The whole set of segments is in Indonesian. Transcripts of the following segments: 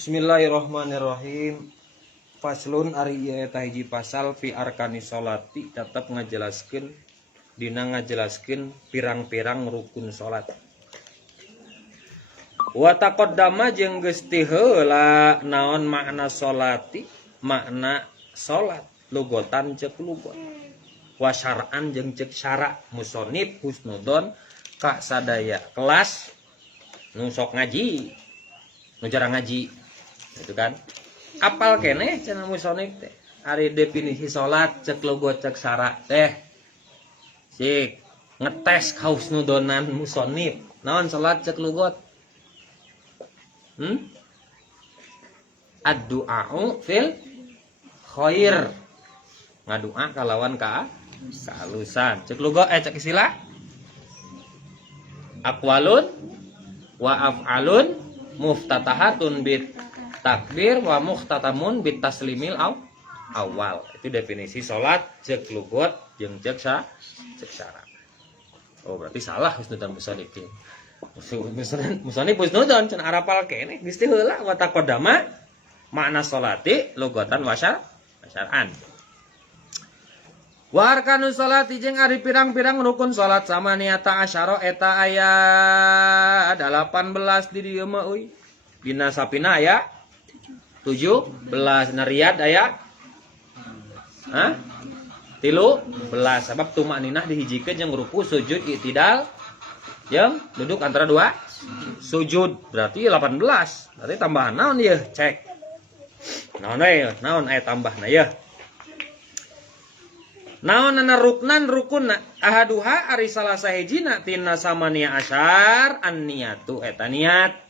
Bismillahirrahmanirrahim. Faslun ari ieu eta hiji pasal fi arkani sholati tetep ngajelaskeun dina ngajelaskeun pirang-pirang rukun salat. Wa taqaddama jeung geus ti heula naon makna sholati, makna salat lugotan ceuk lugot. Wa syar'an jeung ceuk syara musannif husnudon ka sadaya kelas nu sok ngaji, nu jarang ngaji. Itu kan apal keneh cenah musannif teh ari definisi salat ceuk lugot ceuk syara teh sik ngetes husnudonan musannif naon salat ceuk lugot. Ad-du'a'u fil khair, ngadua kalawan kaalusan. Cek lugo cek istilah aqwalun wa af'alun muftatahatun bit takbir wa muhtatamun bit taslimil awal. Itu definisi salat cek lugot jeung cek syara. Oh berarti salah husnudan musannif teh. Musannif husnudon cenah arapal keneh geus teh heula wa taqaddama makna sholati lugatan wa syar'an. Wa arkanus sholati jeung ari pirang-pirang rukun salat samaniata asyara eta aya 18 di dieu mah euy. Dina sapina aya 17, na riyad aya 13 sabab tumaninah dihijikeun jeung ruku sujud i'tidal yang duduk antara dua sujud berarti 18. Berarti tambahan naon ieu? Cek. Naon aya tambahna ya? Naon ana rukunna ahaduha ari salah sahijina tina samania asyar an-niyatu eta niat.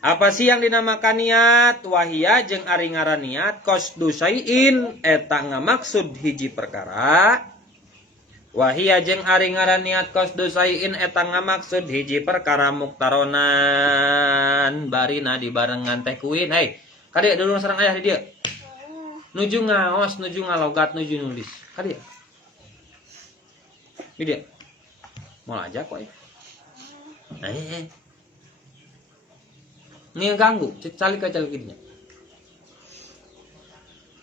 Apa sih yang dinamakan niat? Wahia jeung ari ngaran niat qasdu syai'in eta ngamaksud hiji perkara. Wahia jeung ari ngaran niat qasdu syai'in eta ngamaksud hiji perkara muktaronan barina dibarengan teh kuin. Hei, kadieu dulu sareng ayah di dieu. Nuju ngaos, nuju ngalogat, nuju nulis. Kadieu. Di dieu. Moal aja kok. Ini ganggu, calik dinya.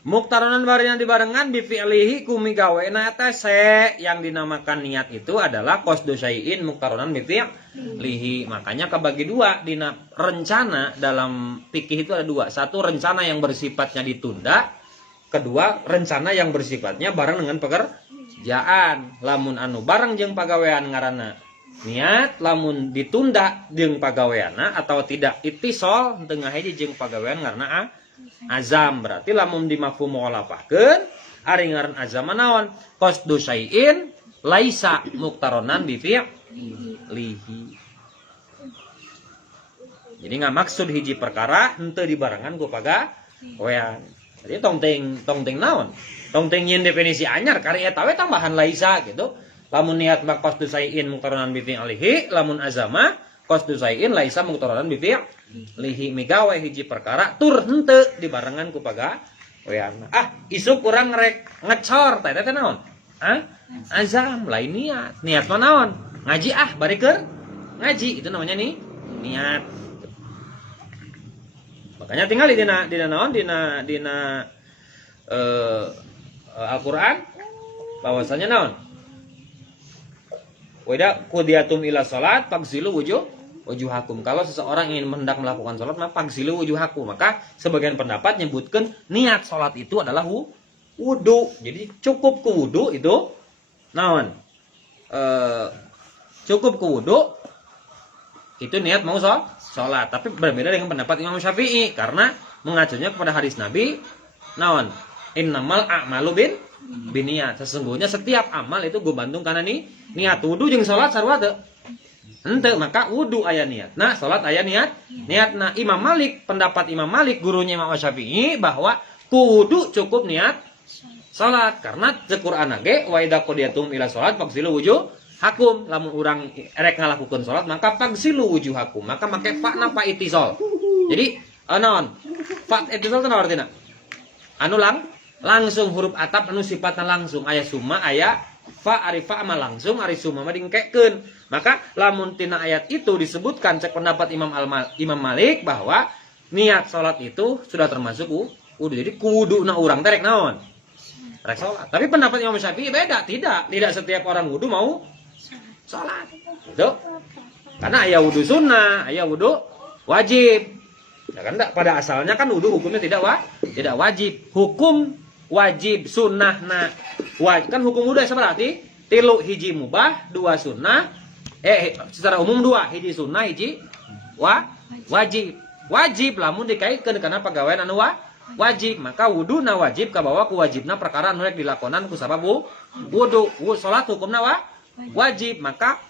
Muktaronan barina dibarengan bi fi'lihi kumigawena eta se yang dinamakan niat itu adalah qasdu syai'in muktaronan bi fi'lihi. Makanya kebagi dua dina rencana dalam fikih itu ada dua. Satu rencana yang bersifatnya ditunda, kedua rencana yang bersifatnya bareng dengan pekerjaan. Lamun anu bareng jeung pagawean ngaranna niat, lamun ditunda jeung pagaweana atau tidak ittisal tengah hiji jeung pagawean ngaranna azam. Berarti lamun di mafhum mukhalafahkeun ari ngaran azam naon? Qasdu syai'in laisa muktaronan bi fi'lihi. Jadi ngamaksud hiji perkara henteu dibarengan ku pagawean. Jadi tongting naon? Tongting nyin definisi anyar kari eta we tambahan laisa gitu. Lamun niat mah qasdu syai'in muktaronan bi fi'lihi, lamun azama qasdu syai'in laisa muktaronan bi fi'lihi. Migawe hiji perkara tur henteu dibarengan ku pagawean. Isuk urang rek ngecor teh naon? Azam lain niat. Niat mah naon? Ngaji bari keur ngaji. Itu namanya nih niat. Makanya tinggal dina naon? Dina Al-Qur'an bahwasanya naon? Weda qudiyatum ila salat fagsilu wujuhakum. Kalau seseorang ingin hendak melakukan salat maka fagsilu wujuhakum. Maka sebagian pendapat nyebutkan niat salat itu adalah wudu. Jadi cukup ke wudu itu naon? Cukup ke wudu itu niat mau salat. Tapi berbeda dengan pendapat Imam Syafi'i karena mengacunya kepada hadis Nabi naon? Innamal a'malu binniat. Sesungguhnya setiap amal itu gue bantung karena niat. Wudu jeung salat sarua teu? Henteu, maka wudu aya niat. Nah, salat aya niatna. Imam Malik, pendapat Imam Malik gurunya Imam Syafi'i bahwa wudu cukup niat salat karena di Qur'an ge wa idza qadiyatum ila salat fagsilu wujuhakum. Lamun urang rek ngalakukeun salat maka fagsilu wujuhakum. Maka make fa na fa ittisal. Jadi naon? Fa ittisal teh naon artina? Anu langsung huruf atap anu sifatna langsung aya summa aya fa ari fa mah langsung ari summa mah dingkekeun. Maka lamun tina ayat itu disebutkan cek pendapat Imam Malik bahwa niat salat itu sudah termasuk wudu. Jadi kuduna urang terek naon? Rek salat. Tapi pendapat Imam Syafi'i beda, tidak setiap orang wudu mau salat. Gitu. Karena aya wudu sunnah, aya wudu wajib. Ya kan enggak, pada asalnya kan wudu hukumnya tidak wajib. Hukum wajib sunnahna kan hukum wudu seperti 3 hiji mubah, 2 sunnah. Secara umum 2, hiji sunnah, hiji wajib. Wajib lamun dikaitkeun kana pagawean anu wajib, maka wuduna wajib kabawa ku wajibna perkara anu rek dilakonan ku sabab wudu. Salat hukumna wajib, maka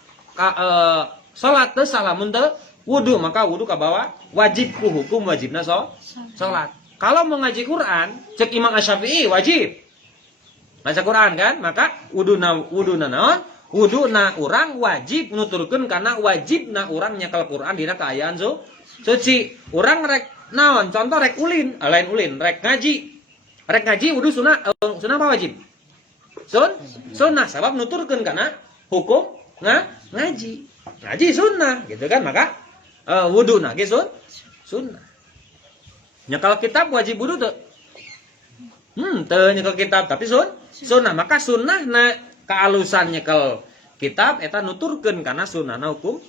salat teu salamun teu wudu, maka wudu kabawa wajib ku hukum wajibna salat. Kalau mau ngaji Quran, cek Imam Asy-Syafi'i wajib. Baca Quran kan, maka wuduna naon? Wuduna urang wajib nuturkeun kana wajibna urang nyekel Quran dina kaayaan suci. Urang rek naon? Contoh rek ulin, lain ulin, rek ngaji. Rek ngaji wudu sunnah apa wajib? Sunnah, sabab nuturkeun kana hukum ngaji. Ngaji sunnah, gitu kan? Maka wuduna ge sunnah. Nyekel kitab wajib wudu tuh. Teu nyekel kitab tapi sunnah. Maka sunnahna kaalusan nyekel kitab eta nuturkeun kana sunnahna hukum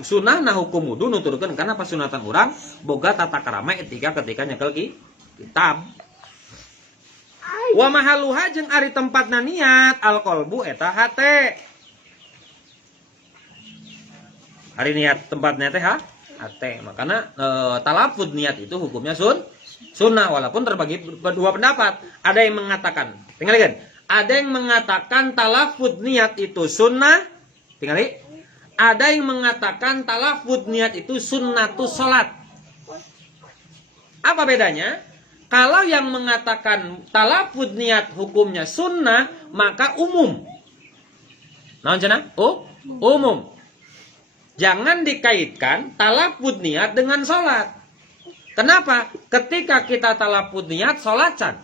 sunnahna hukum wudu nuturkeun kana pasunatan urang boga tata krama etika ketika nyekel kitab. Wa mahalluha jeung ari tempatna niat alqalbu eta hate. Ari niat tempatnya teh hate. Makanya talafud niat itu hukumnya sunnah walaupun terbagi dua pendapat. Ada yang mengatakan, tinggalkan. Ada yang mengatakan talafud niat itu sunnah, tinggali. Ada yang mengatakan talafud niat itu sunnatus salat. Apa bedanya? Kalau yang mengatakan talafud niat hukumnya sunnah, maka umum. Naon cenah? Umum. Jangan dikaitkan talafud niat dengan sholat. Kenapa? Ketika kita talafud niat, sholat can.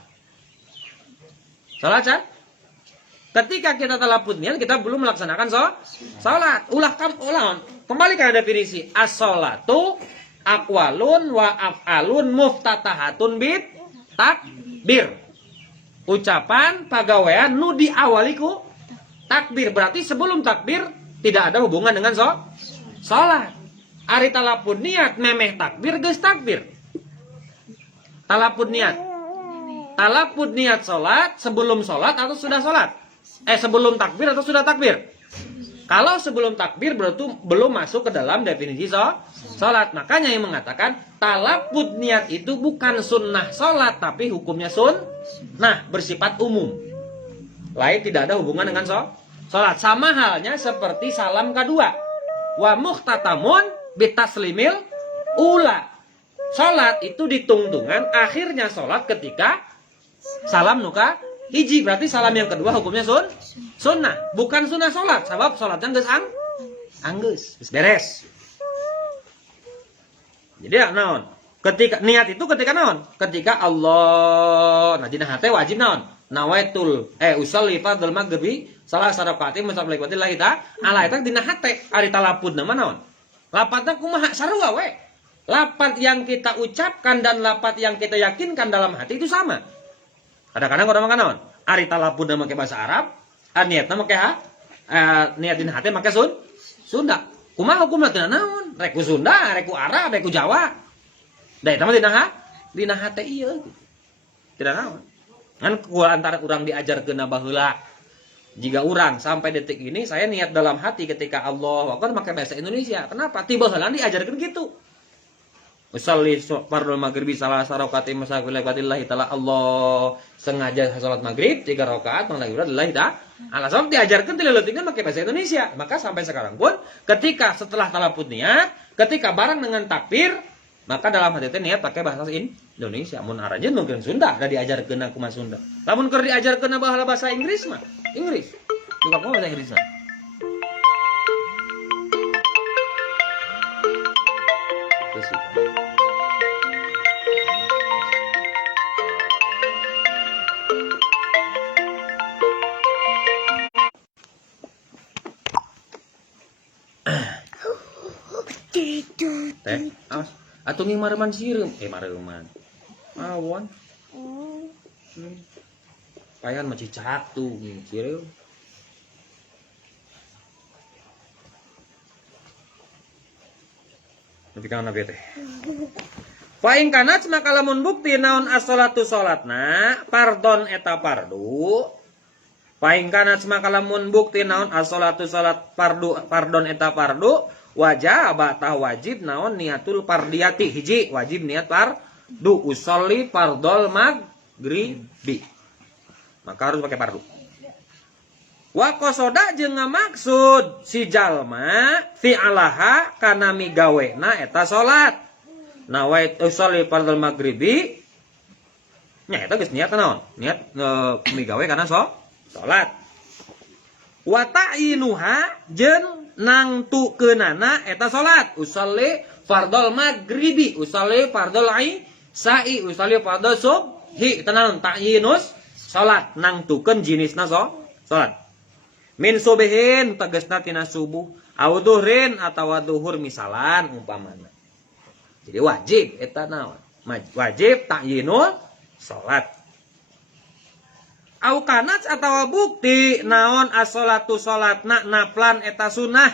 Sholat can? Ketika kita talafud niat, kita belum melaksanakan sholat. Kembali ke definisi. As-sholatu aqwalun wa af'alun muftatahatun bit takbir. Ucapan pagawean nu diawaliku takbir. Berarti sebelum takbir tidak ada hubungan dengan sholat. Ari talafud niat memeh takbir geus takbir. Talafud niat sholat sebelum sholat atau sudah sholat? Sebelum takbir atau sudah takbir? Kalau sebelum takbir berarti belum masuk ke dalam definisi sholat. Makanya yang mengatakan talafud niat itu bukan sunnah sholat tapi hukumnya sunnah, bersifat umum. Lain tidak ada hubungan dengan sholat. Sama halnya seperti salam kedua. Wa muhtatamun bitaslimil ula. Salat itu ditungtungan akhirnya salat ketika salam nuka hiji. Berarti salam yang kedua hukumnya sunnah, bukan sunnah salat. Sebab salatnya geus anggeus, geus beres. Jadi naon? Ketika niat itu ketika naon? Ketika Allah dina hate wajib naon? Nawaitul usolli fardhul maghribi salah sarakaati musabli lillahi ta'ala eta dina hate ari talafud nama naon? Lapatna kumaha sarua we. Lapat yang kita ucapkan dan lapat yang kita yakinkan dalam hati itu sama. Kadang-kadang orang makan naon? Ari talafud make bahasa Arab, niatna make niat dina hate make Sunda. Kumaha hukumna teh naon? Rek ku Sunda, rek ku Arab, rek ku Jawa. Da eta mah dina hate ieu. Tidak naon. Kan antara orang diajarkeun baheula. Jika orang sampai detik ini saya niat dalam hati ketika Allah Akbar pakai bahasa Indonesia. Kenapa? Tiba heula diajarkeun gitu. Usolli fardhul maghribi salah sarakaati musabbillahi ta'ala Allah sengaja salat maghrib 3 rakaat lillahi ta'ala. Sebab diajarkeun ti leuleutkeun pakai bahasa Indonesia. Maka sampai sekarang pun ketika setelah talafud niat, ketika bareng dengan takbir, maka dalam hati niat pakai bahasa Indonesia. Mun arajeun mungkin Sunda, da diajarkeun kumaha Sunda. Lamun keur diajarkeun bahasa Inggris mah, Inggris. Juga kumaha bahasa Inggrisna? Teh, awas. Atuh ngi mareman sireum, mareman. Awan. Payan mah cicak tuh ngi sireum. Nepi ka nabi teh. Fa in kanat maka lamun bukti naon as-sholatu salatna pardon eta pardu. Fa in kanat maka lamun bukti naon as-sholatu salat pardon eta pardu wajib tah wajib naon niatul pardiyati hiji wajib niat pardu usolli fardol maghribi. Maka harus pakai pardu. Wa qasoda jeung ngamaksud si jalma fi'alaha kana migawena eta salat. Nawait usolli fardol maghribi nya eta geus niat naon? Niat migawe kana salat. Wa ta'inuha jeung nangtukeunana eta salat. Usolli fardol maghribi, usolli fardol isya'i, usolli fardol subhi. Eta naon? Ta'yinus salat, nangtukeun jenisna salat. Min subihin tegasna tina subuh, au duhrin atawa duhur misalan umpamana. Jadi wajib eta naon? Wajib ta'yinul salat. Au kanat atawa bukti naon as-sholatu salatna naflan eta sunnah.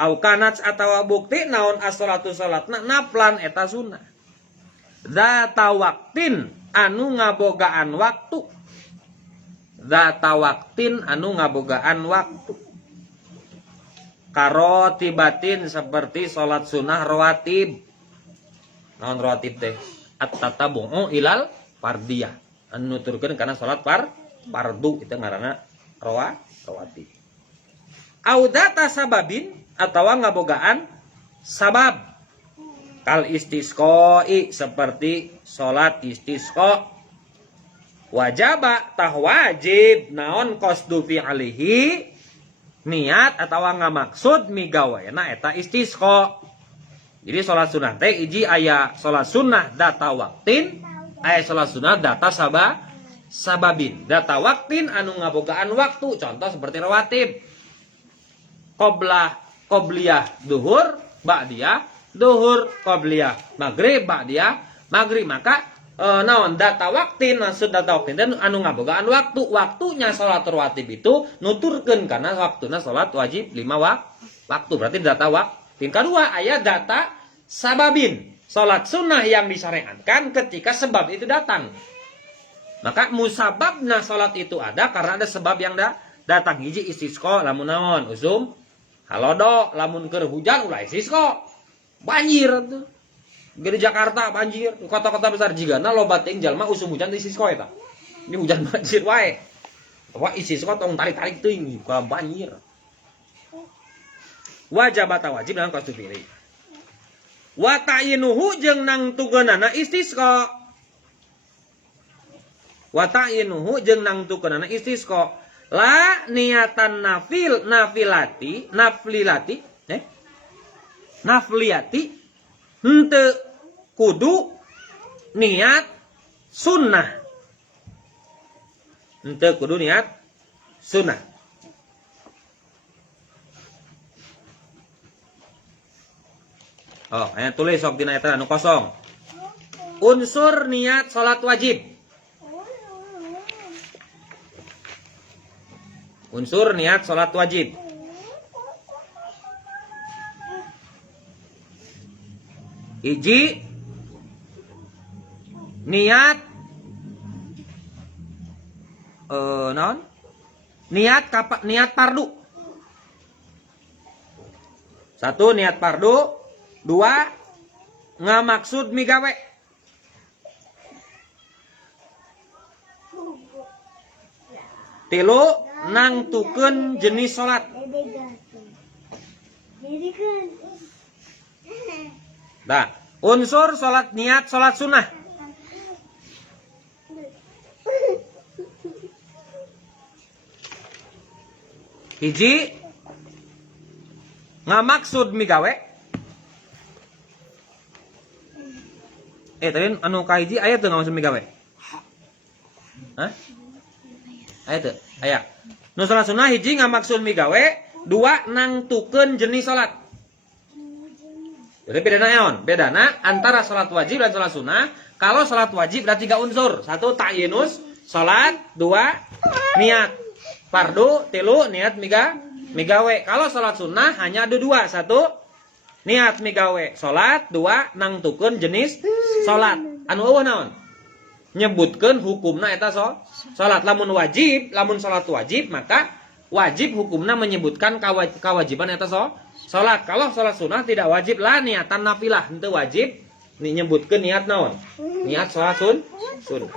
Au kanat atawa bukti naon as-sholatu salatna naflan eta sunnah. Zata waqtin anu ngabogaan waktu. Zata waqtin anu ngabogaan waktu. Karotibatin seperti salat sunnah rawatib. Naon rawatib teh? At-tatabu'u ilal fardiyah. Anu nuturkeun kana salat fardu itu ngaranna rawatib. Audata sababin atawa ngabogaan sabab. Kal istisqoi seperti salat istisqa. Wajaba tah wajib naon qasdu fi alihi niat atawa ngamaksud migawena eta istisqa. Jadi salat sunnah teh hiji aya salat sunnah data waqtin, aya salat sunnah data sababin. Data waqtin anu ngabogaan waktu, contoh seperti rawatib. Qobliyah duhur, ba'diyah duhur, qobliyah maghrib, ba'diyah maghrib. Maka naon data waqtin, maksud data waqtin dan anu ngabogaan waktu. Waktunya salat rawatib itu nuturkeun kana waktuna salat wajib 5 waktu. Berarti data waqtin. Kedua aya data sababin. Salat sunnah yang disyariatkan ketika sebab itu datang. Maka musababna salat itu ada karena ada sebab yang datang. Hiji istisqa lamun naon? Usum halodo lamun keur hujan ulah istisqa. Banjir tuh. Di Jakarta banjir, kota-kota besar jigana loba teuing jalma usum hujan istisqa eta. Ini hujan banjir wae. Wah istisqa tong tarik-tarik teuing ka banjir. Wajib dengan qasdu fi'li. Wa ta'inuhu jeung nangtukeunana istisqa. Wa ta'inuhu jeung nangtukeunana istisqa. La niatan nafilati henteu kudu niat sunnah. Henteu kudu niat sunnah. Oh, aya tulis sok dina eta anu kosong. Unsur niat salat wajib. Unsur niat salat wajib. Hiji niat naon? Niat fardu. Satu niat fardu. Dua, ngamaksud migawe. Tilu, nangtukeun jenis salat. Nah, unsur salat niat salat sunnah. Hiji, ngamaksud migawe. Tadi anu kahiji aya teu ngamaksud migawe? Hah? Aya teu? Aya. Nu salat sunnah hiji ngamaksud migawe, dua nangtukeun jenis salat. Jadi bedana naon? Bedana antara salat wajib dan salat sunnah. Kalau salat wajib ada 3 unsur. 1 ta'yinus salat, 2 niat. Fardu, 3 niat migawe. Kalau salat sunnah hanya ada 2. 1 niat migawe salat, 2 nangtukeun jenis salat. Anu eueuh naon? Nyebutkeun hukumna eta salat. Lamun salat wajib maka wajib hukumna menyebutkan kewajiban eta salat. Kalau salat sunnah tidak wajib lah niatan nafilah, henteu wajib nyebutkeun niat naon? Niat salat sunnah.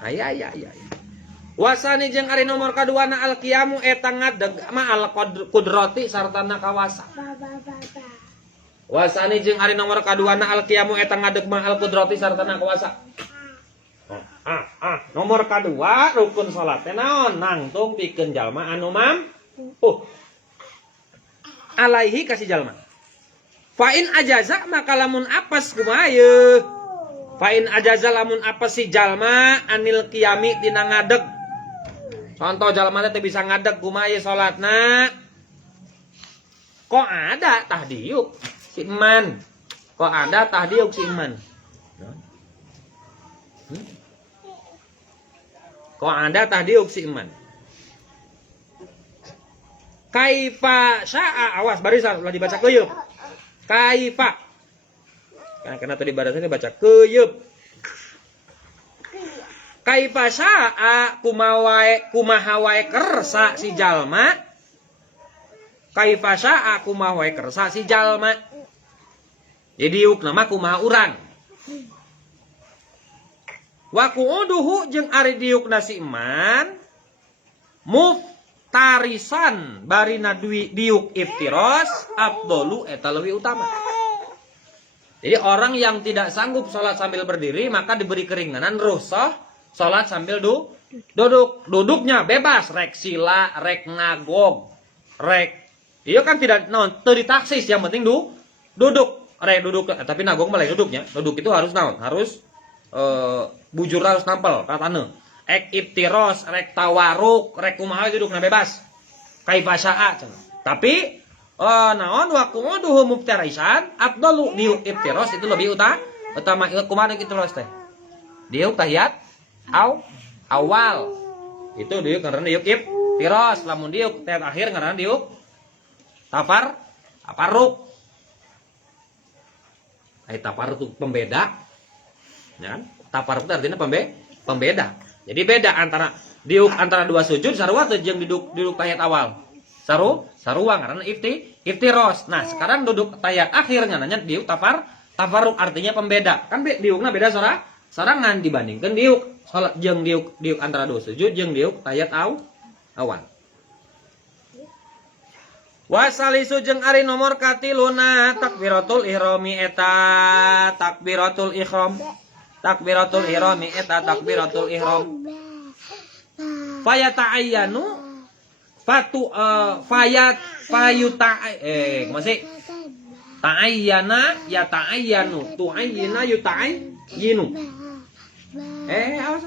Aya. Wasani jeung ari nomor kaduana al-qiyamu eta ngadeg ma'al qudrati sartana kawasa. Wasani jeung ari nomor kaduana al-qiyamu eta ngadeg ma'al qudrati sartana kawasa. Nomor kadua rukun salat teh naon? Nangtung pikeun jalma anu alaihi kasih jalma. Fa'in ajaza maka lamun apes kumaha ye? Fa'in ajaza lamun apes si jalma anil qiyami tina ngadeg. Contoh jalma teh bisa ngadeg kumaha ye salatna? Kok ada tah diuk si iman. Kok ada tah diuk si iman. Kok ada tah diuk si iman. Kaifa sya'a, awas barisan ulah dibaca keuyeub. Kaifa. Karena tadi barisan dibaca keuyeub. Kaifa sya'a kumaha wae kersa si jalma. Kaifa sya'a kumaha wae kersa si jalma. Jadi diuk nama kumaha urang. Wa qu'uduhu jeung ari diukna si iman tarisan barina diuk iftiros afdolu eta leuwih utama. Jadi orang yang tidak sanggup sholat sambil berdiri maka diberi keringanan rukhsah sholat sambil duduk. Duduknya bebas, rek sila, rek ngagog, rek. Iya kan tidak naon teu ditaksis, yang penting duduk. Rek duduk tapi nagog mah lain duduknya. Duduk itu harus naon? Harus bujur harus nampel katana. Ek iftiros, rek tawaruk, rek kumaha dudukna bebas. Kaifa syaa. Tapi naon wa qu'uduhu muftarisan afdalu diuk iftiros itu lebih utama kumaha iftiros teh. Diuk tahiyat awal. Itu diuk ngaranna diuk iftiros, lamun diuk tahiyat akhir ngaranna diuk tafarruk. Tafarruk itu pembeda. Ya kan? Tafarruk itu artinya pembeda. Jadi beda antara diuk antara dua sujud sarua teh jeung duduk tahiyat awal. Sarua ngaranna iftiros. Nah, sekarang duduk tahiyat akhir ngaranna diuk tafarruk artinya pembeda. Kan diukna beda sorangan dibandingkan diuk salat jeung diuk antara dua sujud jeung diuk tahiyat awal. Wasalisu jeung ari nomor katiluna takbiratul ihrami eta takbiratul ihram. Takbiratul ihrami eta takbiratul ihram. Fayata'ayyanu masih ta'ayyana ya ta'ayyanu tu'ayyina yuta'ayyinu. Awas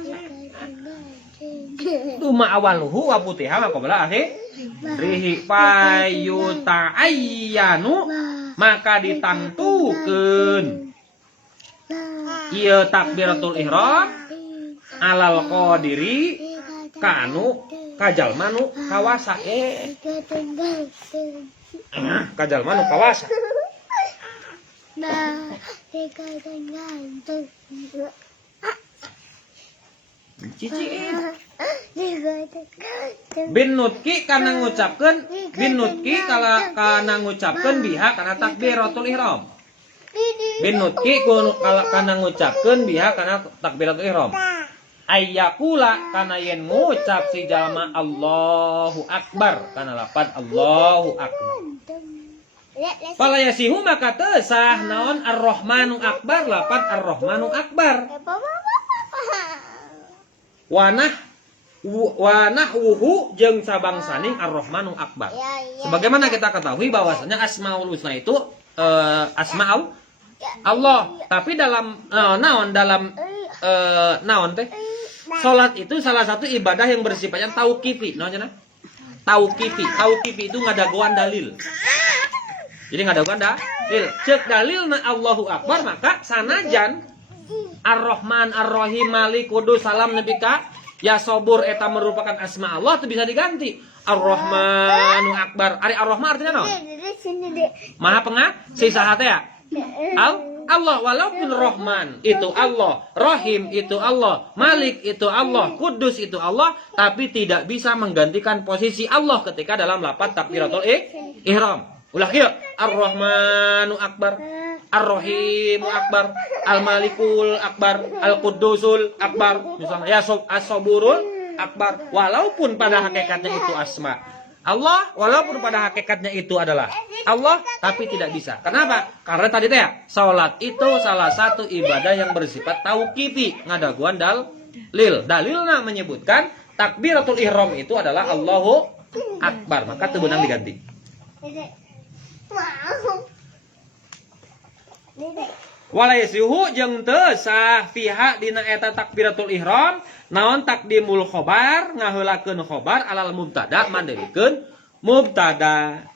Tuma awaluhu wa putiha wa qabla akhirih fayuta'ayyanu maka ditangtukeun ieu takbiratul ihram alal qadiri kanu kajalma nu kawasa kajalma nu kawasa bin nutki kana ngucapkeun biha kana takbiratul ihram. Bin nutki kana ngucapkeun biha kana takbiratul ihram. Ayyakula kana yen ngucap si jalma Allahu akbar kana lafaz Allahu akbar. Fala yasihu maka teu sah naon ar-rahmanu akbar lafaz ar-rahmanu akbar. Wanahwuhu jeung sabangsaning ar-rahmanu akbar. Sebagaimana kita ketahui bahwasanya asmaul husna itu asma Allah, tapi dalam naon teh salat itu salah satu ibadah yang bersifatnya tauqifi. Naon cenah? Tauqifi itu ngadagoan dalil. Jadi ngadagoan lil. Cek dalilna Allahu Akbar maka sanajan Ar-Rahman, Ar-Rahim, Malik, Kudus, Salam, Nebika, Ya Sobur eta merupakan asma Allah itu bisa diganti. Ar-Rahmanu Akbar. Ari Ar-Rahman artinya naon? Maha pengasih saha teh ya? Allah walaupun Rahman itu Allah, Rahim itu Allah, Malik itu Allah, Kudus itu Allah, tapi tidak bisa menggantikan posisi Allah ketika dalam lafaz takbiratul ihram. Ulah kieu, Ar-Rahmanu Akbar, Ar-Rahimu Akbar, Al-Malikul Akbar, Al-Qudusul Akbar, misalnya ya As-Saburul Akbar, walaupun pada hakikatnya itu asma Allah, walaupun pada hakikatnya itu adalah Allah, tapi tidak bisa. Kenapa? Karena tadi teh ya, salat itu salah satu ibadah yang bersifat tauqifi, ngadaguan dalil. Dalilna menyebutkan takbiratul ihram itu adalah Allahu Akbar, maka teu beunang diganti. Walaisihu jeung teu sah fiha dina eta takbiratul ihram naon takdimul khobar ngaheulakeun khobar alal mubtada mandegikeun mubtada.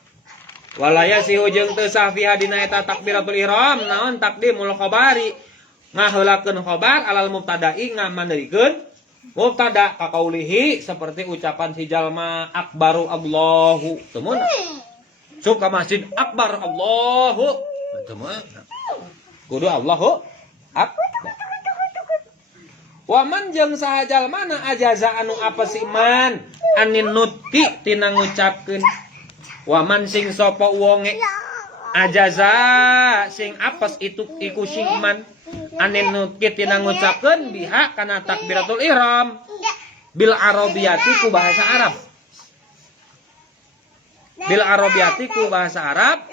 Walaisihu jeung teu sah fiha dina eta takbiratul ihram naon takdimul khobari ngaheulakeun khobar alal mubtada'i ngamandegikeun mubtada kaqaulihi seperti ucapan si jalma akbaru Allahu teu mun sub ka masjid akbar Allahu teu mun kudu Allahu Akbar. Waman jeung sahajal mana ajaza anu apa si man anin nutki tina ngucapkeun. Waman sing sapa wonge ajaza sing apes itu iku sing man anin nutki tina ngucapkeun biha kana takbiratul ihram bil arabiyati ku bahasa Arab. Bil arabiyati ku bahasa Arab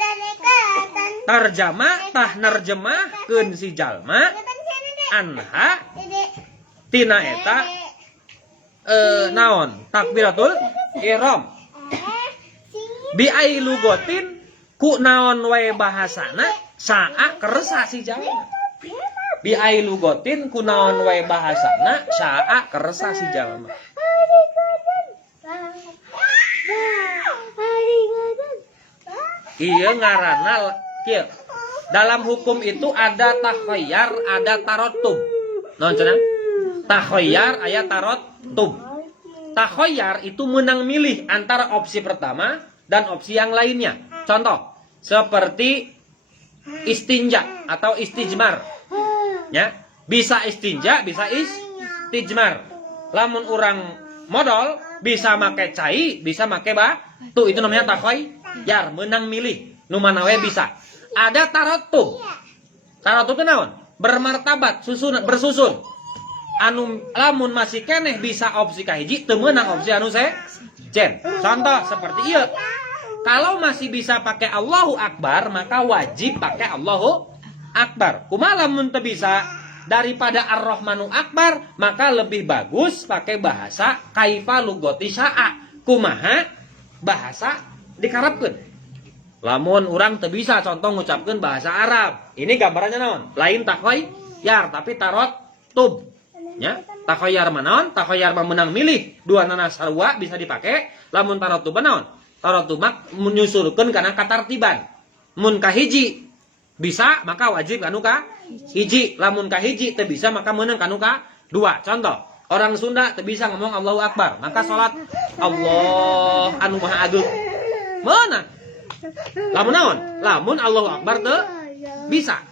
tarjama tah nerjemahkeun si jalma anha tina eta naon takbiratul ihram bi ai lugotin ku naon wae bahasana saa kersa si jalma bi ai lugotin ku naon wae bahasana saa kersa si jalma. Iya ngaranna kieu. Dalam hukum itu ada takhayyar, ada tarotub. Naon cenah? Takhayyar aya tarotub. Takhayyar itu menang milih antara opsi pertama dan opsi yang lainnya. Contoh, seperti istinja atau istijmar. Ya, bisa istinja, bisa istijmar. Lamun orang modal bisa make cai, bisa make batu, itu namanya takhayyar, menang milih. Nu mana we bisa. Ada tarotub. Tarotub itu naon? Bermartabat, bersusun. Anu lamun masih keneh bisa opsi kahiji, teu meunang opsi anu sejen. Contoh seperti ieu. Kalau masih bisa pakai Allahu Akbar, maka wajib pakai Allahu Akbar. Kumaha lamun teu bisa daripada Ar-Rahmanu Akbar, maka lebih bagus pakai bahasa kaifa lugoti sya'a. Kumaha bahasa dikarepkeun. Lamun orang teu bisa contoh ngucapkeun bahasa Arab. Ini gambarannya naon? Lain takhayyar tapi tarotub. Ya, takhayyar manaon? Takhayyar mah menang milih. Dua nana sarua bisa dipake. Lamun tarotub naon? Tarotub mah menyusulkeun kana katartiban. Mun kahiji bisa maka wajib kanu ka hiji. Lamun kahiji teu bisa maka meunang kanu ka dua. Contoh, orang Sunda teu bisa ngomong Allahu Akbar, maka salat Allah anu Maha Agung. Meunang. Lamun naon? Lamun Allahu Akbar teu bisa.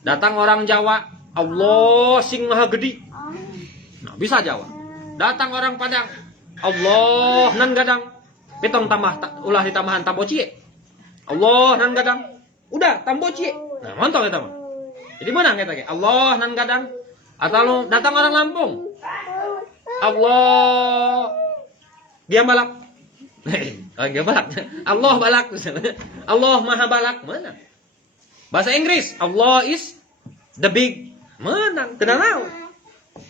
Datang orang Jawa, Allah sing maha gede. Nah, bisa Jawa. Datang orang Padang, Allah nan gadang. Pitong tambah ulah ditambahan tambocie. Allah nan gadang. Udah tambocie. Nah, montong eta mah. Jadi menang eta ge. Allah nan gadang. Atau datang orang Lampung. Allah dia balak. Dia balak. Allah balak. Allah maha balak. Menang. Bahasa Inggris. Allah is the big. Menang. Kena naon.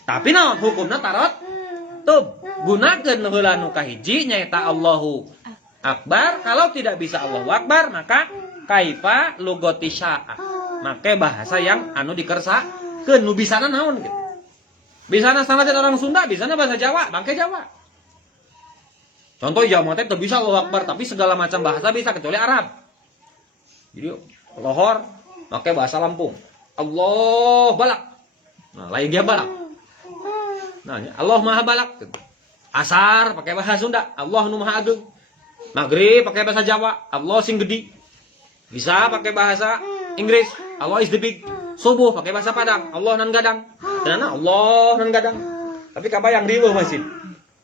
Tapi naon hukumna tarot. Tub. Gunakeun heula nu kahiji nyaeta Allahu Akbar. Kalau tidak bisa Allahu Akbar maka kaifa lugoti sya'a. Make bahasa yang anu dikersakeun nu bisana naon gitu. Bisana sanajan orang Sunda, bisana bahasa Jawa, bangke Jawa. Contoh Jawa teh teu bisa Allahu Akbar, tapi segala macam bahasa bisa kecuali Arab. Jadi lohor pakai bahasa Lampung. Allah balak. Nah, lain dia balak. Nah, Allah Maha Balak. Asar pakai bahasa Sunda. Allah nu Maha Agung. Maghrib pakai bahasa Jawa. Allah sing gede. Bisa pakai bahasa Inggris. Allah is the big. Subuh pakai bahasa Padang. Allah nan gadang. Kenapa? Allah nan gadang. Tapi kabayang riweuh masih.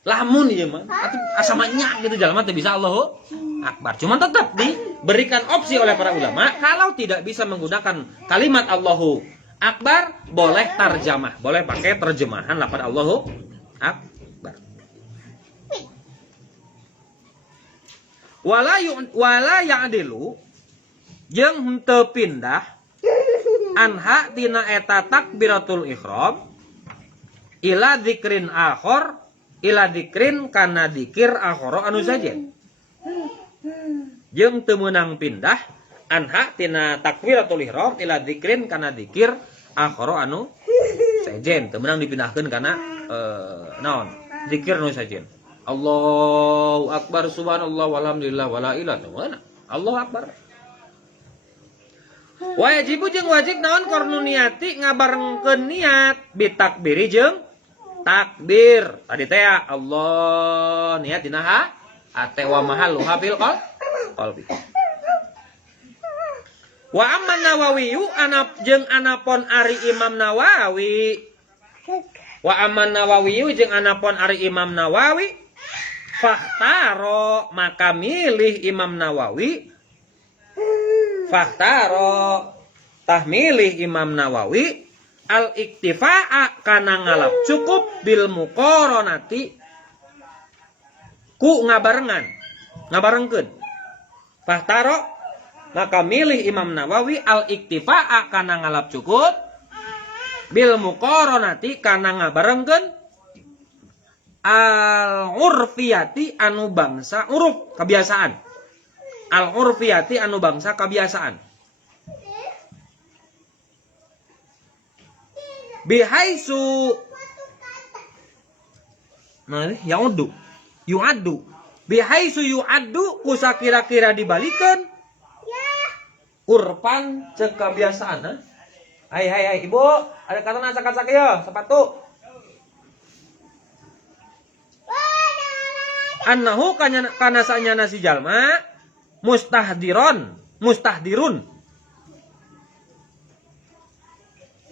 Lamun ieu mah asamanya gitu jalan teh bisa Allahu Akbar. Cuman tetap diberikan opsi oleh para ulama kalau tidak bisa menggunakan kalimat Allahu Akbar boleh tarjamah, boleh pakai terjemahan lafaz Allahu Akbar. Wala ya'dilu jeung henteu pindah anha tina eta takbiratul ihram ila dzikrin akhor ila dzikrin kana dzikir akhara anu sajen. Jeung teu meunang pindah anha tina takbiratul ihram ila dzikrin kana dzikir akhara anu sajen. Teu meunang dipindahkeun kana naon? Dzikir anu sajen. Allahu Akbar subhanallah walhamdulillah wala ilaha illallah. Allahu Akbar. Wajib jeung wajib naon kornu niati ngabarengkeun niat bitakbiri jeung takbir. Tadi teh ya Allah niat dina ate wa mahallu hafil qalbi. Wa amman Nawawi anap jeung anapon ari Imam Nawawi. Wa amman Nawawi jeung anapon ari Imam Nawawi fakhtaro maka milih Imam Nawawi. Fakhtaro tah milih Imam Nawawi al-iktifa'a kana ngalap cukup bil muqaranati ku ngabarengkeun. Fahtaro maka milih Imam Nawawi al-iktifa'a kana ngalap cukup bil muqaranati kana ngabarengkeun al-urfiyati anu bangsa uruf kebiasaan. Al-urfiyati anu bangsa kebiasaan. Bihaisu nah yu'addu bihaisu yu'addu kusa kira-kira dibalikeun urpan cek kebiasaan. Hai ibu ada kata nasak-nasak ya sepatu annahu kana sanyana si jalma mustahdirun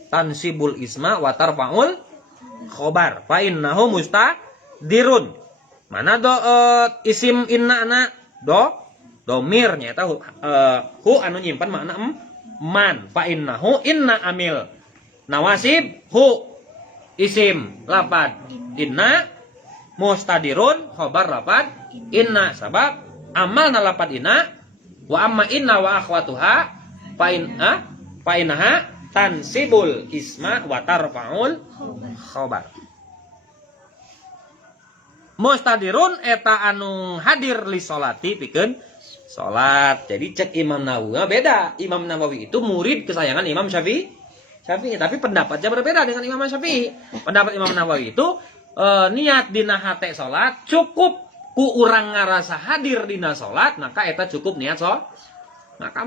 tansibul isma wa tarfa'ul khobar fa innahu mustadirun. Mana do isim inna ana domir nya eta hu anu nyimpan makna man fa innahu inna amil nawasib hu isim lapad inna mustadirun khobar lapad inna sabab amalna lapad inna wa amma inna wa akhwatuha fa innaha tansibul isma wa tarfa'ul khobar. Mustadirun eta anu hadir li sholati pikeun salat. Jadi cek Imam Nawawi beda. Imam Nawawi itu murid kesayangan Imam Syafi'i. Tapi pendapatnya berbeda dengan Imam Syafi'i. Pendapat Imam Nawawi itu niat dina hate salat cukup ku urang ngarasa hadir dina salat maka eta cukup niat salat. Maka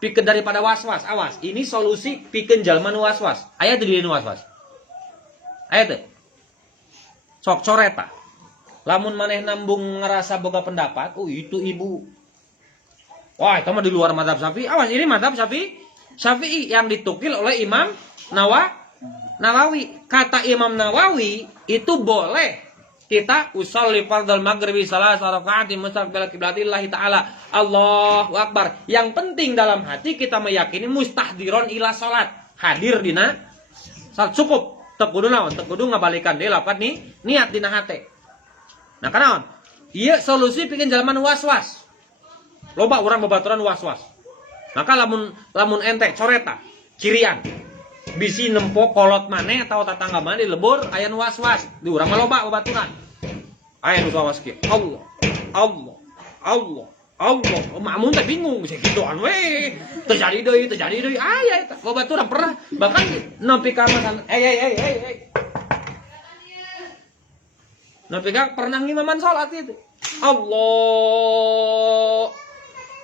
pikeun daripada was-was, awas. Ini solusi pikeun jalma nu was-was. Aya teh di nu was-was. Aya teh. Sok coreta. Lamun maneh nambung ngerasa boga pendapat, itu ibu. Wah, itu mah di luar mazhab Syafi'i. Awas, ini mazhab Syafi'i yang ditukil oleh Imam Nawawi. Kata Imam Nawawi, itu boleh kita usolli fardal maghribi salasa rakaat mustaqbil qiblatillahi taala. Allahu Akbar. Yang penting dalam hati kita meyakini mustahdiron ila salat. Hadir dina salat cukup. Teu kudu naon? Teu kudu ngabalikan deui lapat nih niat dina hate. Nah, kanaon? Ieu solusi pikeun jalma nu was-was. Loba urang babaturan was-was. Maka lamun ente coreta, cirian. Bisi nempo kolot maneh atau tatangga maneh di lebur aya nu was-was. Di urang mah loba babaturan. Aya nu was kieu. Allah. Mamun teh bingung bisa gituan we. Terjadi deui aya eta. Babaturan pernah bahkan nepi ka masan. Nepi ka pernah ngimaman salat itu. Allah.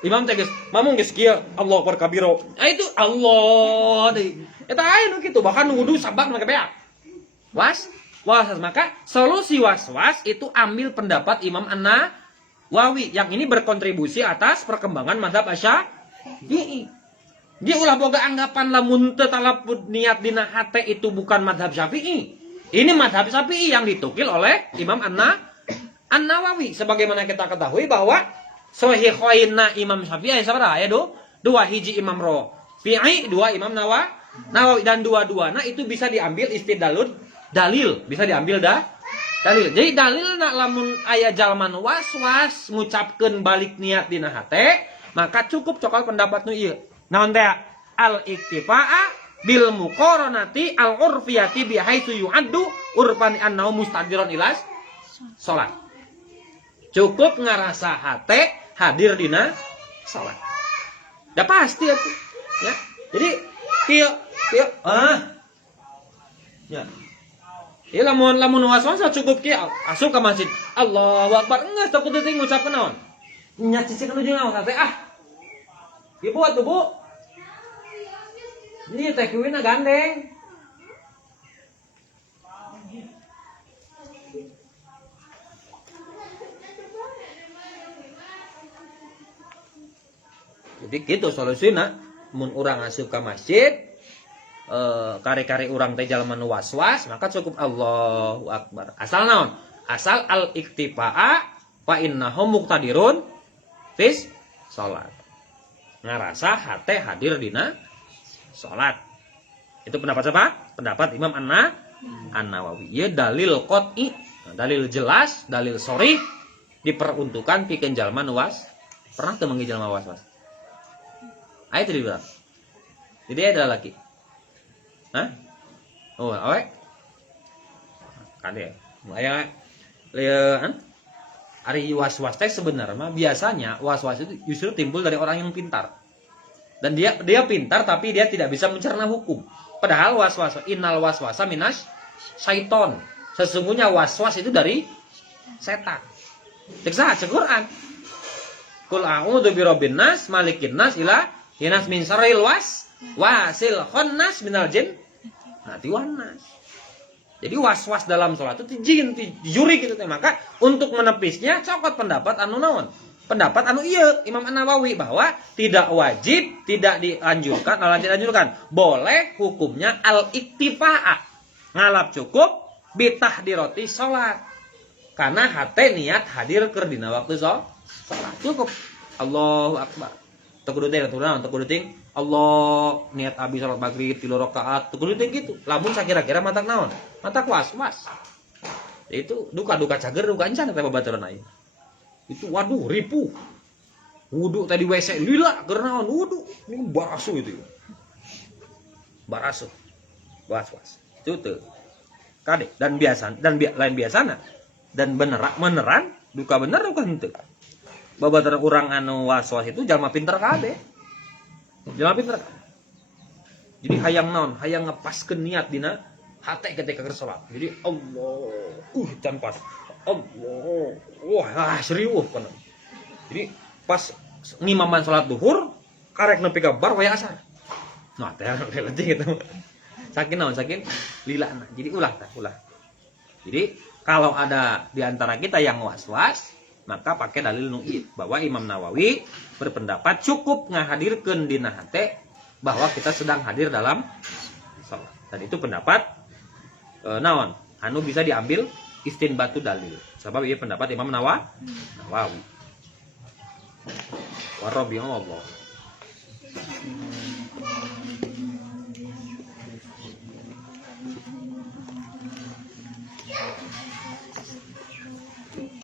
imam teh geus mamung geus kieu Allahu akbar kabiro. Itu Allah deui. Eta aya nu kitu bahkan wudu sabak make beak. Was maka solusi was itu ambil pendapat Imam An-Nawawi yang ini berkontribusi atas perkembangan mazhab Asy-Syafi'i. Dia ulah boga anggapan lamun teu talaput niat dina hate itu bukan mazhab Syafi'i. Ini mazhab Syafi'i yang ditukil oleh Imam An-Nawawi. Sebagaimana kita ketahui bahwa sahihaina Imam Syafi'i sabaraha aya dua hiji Imam Rafi'i, dua Imam Nawawi dan dua-duana itu bisa diambil dalil, bisa diambil dalil. Jadi dalil nak lamun aya jalma nu was-was ngucapkeun balik niat dina hate, maka cukup cokal pendapat nu ieu. Naon teh? Al-iktifa'a bil muqaranati al-urfiyati bi haitsu yu'addu urfan annahu mustadiron ilas salat. Cukup ngarasa hate hadir dina salat. Dah pasti itu, ya. Jadi kieu ya. Ya lamun was-was cukup kieu asup ka masjid. Allahu akbar. Geus teu kudu teuing ngucapkeun naon. Nya cicing anu jeung naon teh ah. Ibu atuh Bu. Ini teh kiwina gandeng. Jadi gitu solusina mun urang asup ka masjid kare-kare urang teh jalma nu was-was maka cukup Allahu akbar. Asal naon? Asal al-iktifa'a fa innahu muqtadirun fis salat. Ngarasa hate hadir dina salat. Itu pendapat siapa? Pendapat Imam An-Nawawi. Ieu dalil qot'i, dalil jelas, dalil sharih diperuntukkan pikeun jalma nu was. Pernah teu manggil jalma was-was? Ayo tadi bilang. Jadi ada lagi. Hah? Oh, awe. Kade. Aya ari was-was teh sebenarnya biasanya was-was itu justru timbul dari orang yang pintar. Dan dia pintar tapi dia tidak bisa mencerna hukum. Padahal was-was innal waswasa minas syaiton. Sesungguhnya was-was itu dari setan. Cek saha cek Quran. Qul a'udzu birabbin nas, malikin nas, ilahin min syarril wasil khannas minal jin. Nah, tiwanas. Jadi was-was dalam sholat itu jin, juri gitu teh. Maka untuk menepisnya cokot pendapat anu naon? Pendapat anu iya Imam An-Nawawi bahwa tidak wajib, tidak dianjurkan, boleh hukumnya al-iktifa'a. Ngalap cukup bitahdiroti sholat. Karena hate niat hadir keur dina waktu sholat. Cukup. Allahu akbar. Teu kudu teh aturan, teu kudu ting Allah niat abis salat maghrib 3 rakaat, teu kudu ting gitu. Lamun sakira-kira matak naon? Matak was-was. Itu duka-duka cager, duka encan teh babaturan aing. Itu waduh ripuh. Wudu tadi WC lila keur naon wudu. Ini barasu itu. Barasu. Was-was. Itu teu. Kade dan lain biasana. Dan beneran duka bener duka henteu. Babaturan urang anu was-was itu jalma pinter kade. Jalma pinter. Jadi hayang naon? Hayang ngepaskeun niat dina hate ketika keur salat. Jadi Allah, can pas. Allah. Wah, serius kan. Jadi pas ngimaman salat duhur, karek nepi ka bar waya asar. Nah, teh leutik gitu. Saking naon? Saking lilana. Jadi ulah. Jadi kalau ada di antara kita yang was-was, maka pakai dalil nu'id bahwa Imam Nawawi berpendapat cukup ngahadirkeun dina hate bahwa kita sedang hadir dalam salat. Dan itu pendapat naon anu bisa diambil istinbatu dalil. Sebab ieu pendapat Imam Nawawi. Warabi Allah.